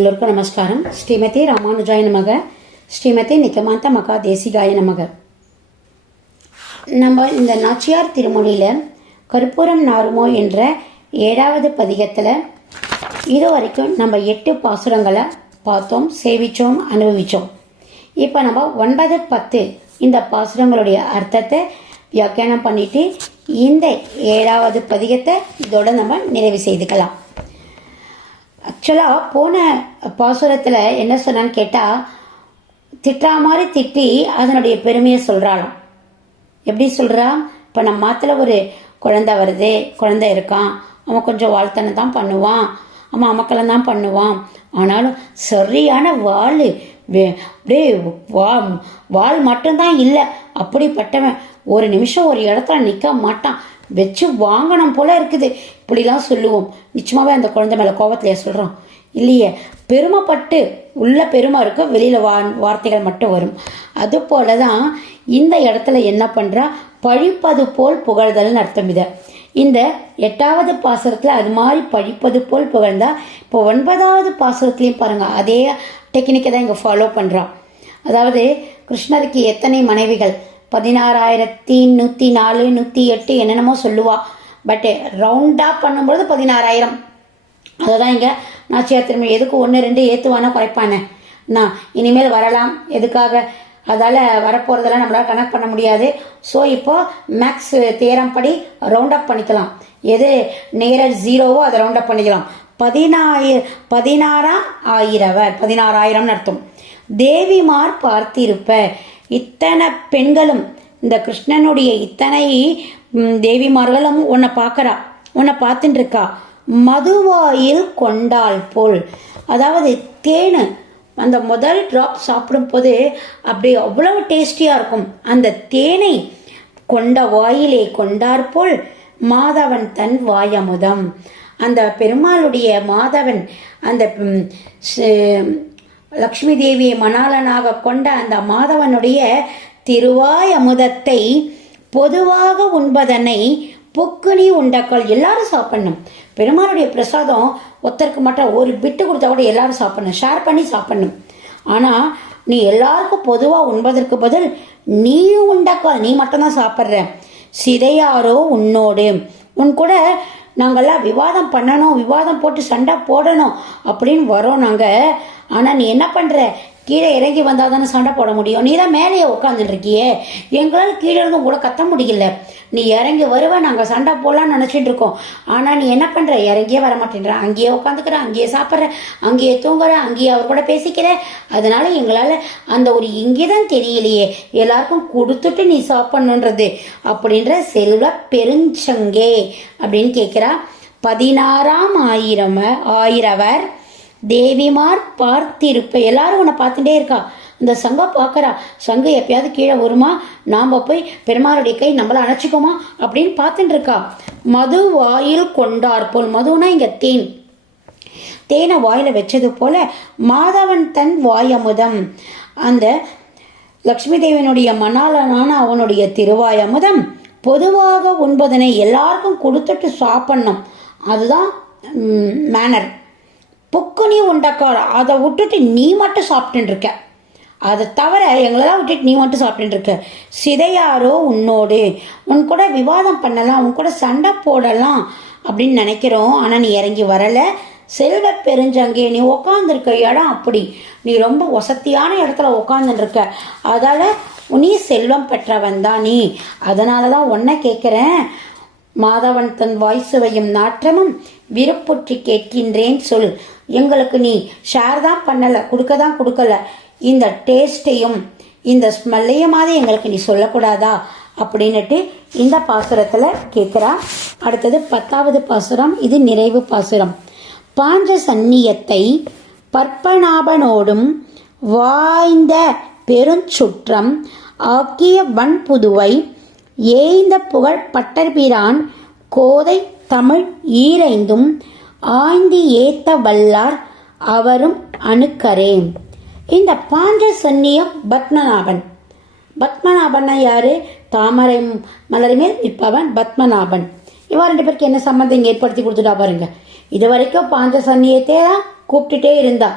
எல்லோருக்கும் நமஸ்காரம். ஸ்ரீமதி ராமானுஜாய நமக, ஸ்ரீமதி நிகமாந்த மகா தேசிகாய நமக. நம்ம இந்த நாச்சியார் திருமொழியில் கற்பூரம் நாருமோ என்ற 7வது பதிகத்தில் இது வரைக்கும் நம்ம 8 பாசுரங்களை பார்த்தோம், சேவிச்சோம், அனுபவித்தோம். இப்போ நம்ம 9, 10 இந்த பாசுரங்களுடைய அர்த்தத்தை வியாக்கியானம் பண்ணிட்டு இந்த 7வது பதிகத்தை இதோட நம்ம நிறைவு செய்துக்கலாம். ஆக்சுவலாக போன பாசுரத்தில் என்ன சொன்னான்னு கேட்டால், திட்டா மாதிரி திட்டி அதனுடைய பெருமையை சொல்கிறாளாம். எப்படி சொல்கிறா? இப்போ நம்ம மாத்துல ஒரு குழந்தை வருது, குழந்தை இருக்கான், அவன் கொஞ்சம் வாழ்த்தனை தான் பண்ணுவான், அவன் அமக்கலம் தான் பண்ணுவான், ஆனாலும் சரியான வாள், அப்படியே வாள் மட்டும்தான் இல்லை, அப்படிப்பட்டவன் ஒரு நிமிஷம் ஒரு இடத்துல நிற்க மாட்டான், வச்சு வாங்கணும் போல இருக்குது, இப்படிலாம் சொல்லுவோம். நிச்சயமாவே அந்த குழந்தை மேலே கோபத்திலேயே சொல்கிறோம் இல்லையே. பெருமைப்பட்டு உள்ள பெருமை இருக்கும், வெளியில் வார்த்தைகள் மட்டும் வரும். அது போல தான் இந்த இடத்துல என்ன பண்ணுறா, பழிப்பது போல் புகழ்தல்னு அர்த்தம். இதை இந்த 8வது பாசுரத்தில் அது மாதிரி பழிப்பது போல் புகழ்ந்தா, இப்போ 9வது பாசுரத்துலையும் பாருங்கள் அதே டெக்னிக்கை தான் இங்கே ஃபாலோ பண்ணுறான். அதாவது கிருஷ்ணருக்கு எத்தனை மனைவிகள், 16,104, 108 என்னென்னமோ சொல்லுவா. பட்டு ரவுண்டாக பண்ணும்பொழுது 16,000. அதை தான் இங்கே நாச்சியார் திருமொழி எதுக்கு 1, 2 ஏற்றுவானா குறைப்பானே, நான் இனிமேல் வரலாம் எதுக்காக, அதால் வரப்போகிறதெல்லாம் நம்மளால் கனெக்ட் பண்ண முடியாது. ஸோ இப்போ மேக்ஸ் தேரம் படி ரவுண்ட் அப் பண்ணிக்கலாம். எது நேரர் 0வோ அதை ரவுண்ட் அப் பண்ணிக்கலாம். 16,000 அர்த்தம். தேவிமார் பார்த்திருப்ப, இத்தனை பெண்களும், இந்த கிருஷ்ணனுடைய இத்தனை தேவிமார்களும் உன்னை பார்க்கறா, உன்னை பார்த்துட்டு இருக்கா. மதுவாயில் கொண்டால் போல், அதாவது தேனு அந்த முதல் ட்ராப் சாப்பிடும் போது அப்படி அவ்வளவு டேஸ்டியா இருக்கும். அந்த தேனை கொண்ட வாயிலே கொண்டார் போல் மாதவன் தன் வாயமுதம், அந்த பெருமாளுடைய மாதவன் அந்த லக்ஷ்மி தேவியை மணாளனாக கொண்ட அந்த மாதவனுடைய திருவாய் அமுதத்தை பொதுவாக உண்பதனை பொக்குனி உண்டக்கள், எல்லாரும் சாப்பிடணும். பெருமாளுடைய பிரசாதம் ஒருத்தருக்கு மட்டும் ஒரு பிட்டு கொடுத்தா கூட எல்லாரும் சாப்பிடணும், ஷேர் பண்ணி சாப்பிடணும். ஆனால் நீ எல்லாருக்கும் பொதுவாக உண்பதற்கு பதில் நீ உண்டக்கால், நீ மட்டும்தான் சாப்பிட்ற. சிதையாரோ உன்னோடு, உன் கூட நாங்கள்லாம் விவாதம் பண்ணணும், விவாதம் போட்டு சண்டை போடணும் அப்படின்னு வரோம் நாங்கள். ஆனால் நீ என்ன பண்ணுற, கீழே இறங்கி வந்தால் தானே சண்டை போட முடியும், நீ தான் மேலேயே உட்காந்துட்டு இருக்கியே, எங்களால் கீழே இருந்து கூட கத்த முடியல, நீ இறங்கி வருவ, நாங்கள் சண்டை போடலான்னு நினச்சிட்டு இருக்கோம். ஆனால் நீ என்ன பண்ணுற, இறங்கியே வர மாட்டேன்ற, அங்கேயே உட்காந்துக்கிற, அங்கேயே சாப்பிட்ற, அங்கேயே தூங்குற, அங்கேயே அவர் கூட பேசிக்கிற. அதனால எங்களால் அந்த ஒரு இங்கேதான் தெரியலையே, எல்லாருக்கும் கொடுத்துட்டு நீ சாப்பிடணுன்றது அப்படின்ற செல்வ பெருஞ்சங்கே அப்படின்னு கேட்குறா. 16,000 தேவிமார் பார்த்திருப்ப, எல்லாரும் உன்னை பார்த்துட்டே இருக்கா. இந்த சங்கை பார்க்கறா, சங்கு எப்பயாவது கீழே வருமா, நாம் போய் பெருமாளுடைய கை நம்மளை அணைச்சிக்கோமா அப்படின்னு பார்த்துட்டு இருக்கா. மது வாயில் கொண்டார் போல், மதுனா இங்க தேன், தேனை வாயில வச்சது போல மாதவன் தன் வாயமுதம், அந்த லக்ஷ்மி தேவனுடைய மணாளனான அவனுடைய திருவாய் அமுதம் பொதுவாக உண்பதனை எல்லாருக்கும் கொடுத்துட்டு சாப்பிடணும், அதுதான் மேனர். பொக்குனி உண்டக்கார, அதை விட்டுட்டு நீ மட்டும் சாப்பிட்டு இருக்க, அதை தவிர எங்களெல்லாம் விட்டுட்டு நீ மட்டும் சாப்பிட்டு இருக்க. சிதையாரோ உன்னோடு, உன் கூட விவாதம் பண்ணலாம், உன் கூட சண்டை போடலாம் அப்படின்னு நினைக்கிறோம். ஆனால் நீ இறங்கி வரலை. செல்வ பெருஞ்சங்கே, நீ உக்காந்துருக்க இடம் அப்படி, நீ ரொம்ப வசதியான இடத்துல உக்காந்துருக்க, அதால் நீ செல்வம் பெற்றவன் தான் நீ. அதனால தான் உன்னை கேட்குறேன், மாதவன் தன் வாய்சுவையும் நாற்றமும் விருப்புற்றி கேட்கின்றேன் சொல். எங்களுக்கு நீ ஷேர் தான் பண்ணலை, கொடுக்க தான் கொடுக்கல, இந்த டேஸ்ட்டையும் இந்த ஸ்மெல்லையும் மாதிரி எங்களுக்கு நீ சொல்லக்கூடாதா அப்படின்னுட்டு இந்த பாசுரத்தில் கேட்குறா. அடுத்தது 10வது பாசுரம், இது நிறைவு பாசுரம். பாஞ்ச சந்நியத்தை பற்பநாபனோடும் வாய்ந்த பெருஞ்சுற்றம் ஆக்கிய வன்புதுவை ஏய்ந்த புகழ் பட்டர்பிரான் கோதை தமிழ் ஈரைந்தும் ஆய்ந்து ஏத்த வல்லார் அவரும் அணுக்கரே. இந்த பாஞ்ச சந்நியம் பத்மநாபன், பத்மநாபன்னா யாரு, தாமரை மலர் மேல் நிற்பவன் பத்மநாபன். இவா ரெண்டு பேருக்கு என்ன சம்பந்தம் இங்கே ஏற்படுத்தி கொடுத்துட்டா பாருங்க. இது வரைக்கும் பாஞ்சசன்னியத்தை தான் கூப்பிட்டுட்டே இருந்தா.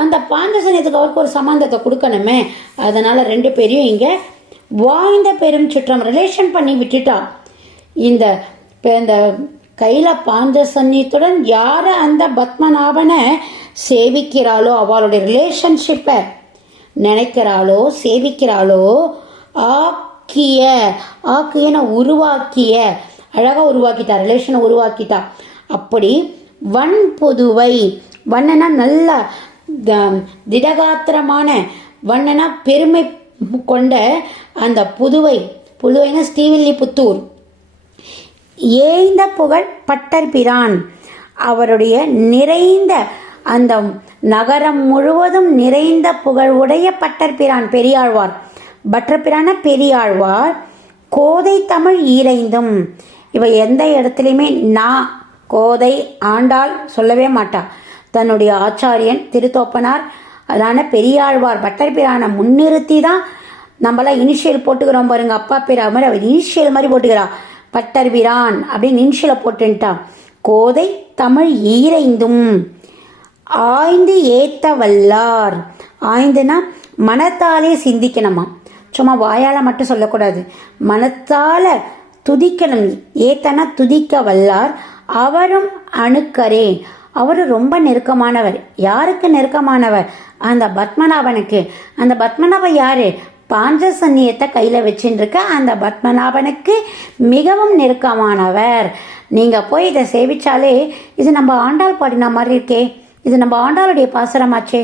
அந்த பாஞ்சசன்னியத்துக்கு அவருக்கு ஒரு சம்பந்தத்தை கொடுக்கணுமே, அதனால 2 பேரையும் இங்க வாய்ந்த பெரும் சுற்றம் ரிலேஷன் பண்ணி விட்டுட்டா. இந்த கையில பாஞ்சசன்னியத்துடன் யார அந்த பத்மநாபனை சேவிக்கிறாளோ, அவளுடைய ரிலேஷன்ஷிப்பை நினைக்கிறாளோ சேவிக்கிறாளோ, ஆக்கியன உருவாக்கிய, அழகா உருவாக்கிட்டா, ரிலேஷனை உருவாக்கிட்டா. அப்படி வன் புதுவை, வண்ணனா நல்ல திடகாத்திரமான, வண்ணனா பெருமை கொண்ட அந்த புதுவைனா ஸ்ரீவில்லிபுத்தூர் ஏய்ந்த புகழ் பட்டர்பிரான், அவருடைய நிறைந்த அந்த நகரம் முழுவதும் நிறைந்த புகழ் உடைய பட்டர்பிரான் பெரியாழ்வார், பட்டர்பிரான பெரியாழ்வார் கோதை தமிழ் ஈரைந்தும். இவ எந்த இடத்துலையுமே நான் கோதை ஆண்டாள் சொல்லவே மாட்டா. தன்னுடைய ஆச்சாரியன் திருத்தோப்பனார் அதான பெரியாழ்வார் பட்டர்பிரானை முன்னிறுத்தி தான் நம்மளாம் இனிஷியல் போட்டுக்கிறோம் பாருங்க. அப்பா பேர் மாதிரி அவர் இனிஷியல் மாதிரி போட்டுக்கிறா, பட்டர்பிரான் அப்படின்னு இனிஷியலை போட்டுட்டா. கோதை தமிழ் ஈரைந்தும் ஆய்ந்து ஏத்த வல்லார். ஆய்ந்துனா மனத்தாலே சிந்திக்கணுமா, சும்மா வாயால் மட்டும் சொல்லக்கூடாது, மனத்தால துதிக்கணும். ஏத்தனா துதிக்க வல்லார். அவரும் அணுக்கரே, அவரு ரொம்ப நெருக்கமானவர். யாருக்கு நெருக்கமானவர்? அந்த பத்மநாபனுக்கு. அந்த பத்மநாபன் யாரு? பாஞ்சசன்னியத்தை கையில் வச்சுருக்க அந்த பத்மநாபனுக்கு மிகவும் நெருக்கமானவர். நீங்கள் போய் இதை சேவிச்சாலே இது நம்ம ஆண்டாள் பாடின மாதிரி இருக்கே, இது நம்ம ஆண்டாளுடைய பாசுரமாச்சே,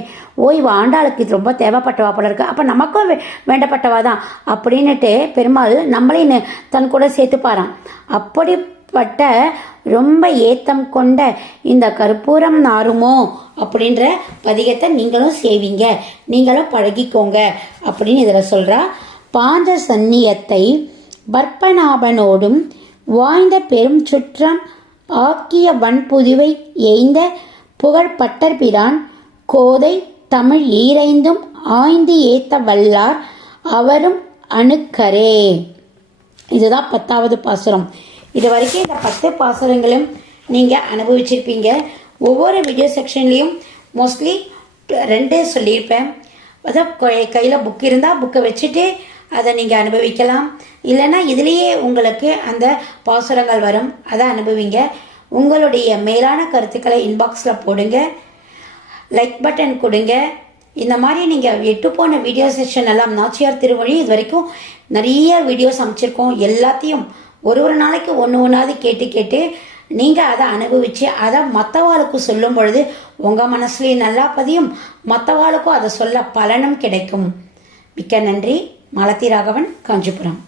இவ ஆண்டாளுக்கு இது ரொம்ப தேவைப்பட்டவா போல இருக்கு, அப்போ நமக்கும் வேண்டப்பட்டவா தான் அப்படின்னுட்டு பெருமாள் நம்மளையும் தன் கூட சேர்த்துப்பாராம். அப்படிப்பட்ட ரொம்ப ஏத்தம் கொண்ட இந்த கற்பூரம் நாருமோ அப்படின்ற பதிகத்தை நீங்களும் சேவிங்க, நீங்களும் பழகிக்கோங்க அப்படின்னு இதில் சொல்கிறா. பாஞ்சசன்னியத்தை பத்மநாபனோடும் வாய்ந்த பெரும் சுற்றம் ஆக்கிய வன்புதுவை எய்ந்த புகழ் பட்டர்பிரான் கோதை தமிழ் ஈரைந்தும் ஆய்ந்து ஏத்த வல்லார் அவரும் அணுக்கரே. இதுதான் 10வது பாசுரம். இது வரைக்கும் இந்த 10 பாசுரங்களும் நீங்கள் அனுபவிச்சிருப்பீங்க. ஒவ்வொரு வீடியோ செக்ஷன்லேயும் மோஸ்ட்லி 2 சொல்லியிருப்பேன். அதான் கையில் புக் இருந்தால் புக்கை வச்சுட்டு அதை நீங்கள் அனுபவிக்கலாம். இல்லைன்னா இதுலேயே உங்களுக்கு அந்த பாசுரங்கள் வரும், அதை அனுபவிங்க. உங்களுடைய மேலான கருத்துக்களை இன்பாக்ஸில் போடுங்க, லைக் பட்டன் கொடுங்க. இந்த மாதிரி நீங்கள் விட்டு போன வீடியோ செக்ஷன் எல்லாம் நாச்சியார் திருமொழி இது வரைக்கும் நிறைய வீடியோஸ் அமைச்சிருக்கோம். எல்லாத்தையும் ஒரு நாளைக்கு ஒன்றாவது கேட்டு நீங்கள் அதை அனுபவித்து அதை மற்றவாளுக்கு சொல்லும் பொழுது உங்கள் மனசுலேயும் நல்லா பதியும், மற்றவாளுக்கும் அதை சொல்ல பலனும் கிடைக்கும். மிக்க நன்றி. மாலதி ராகவன், காஞ்சிபுரம்.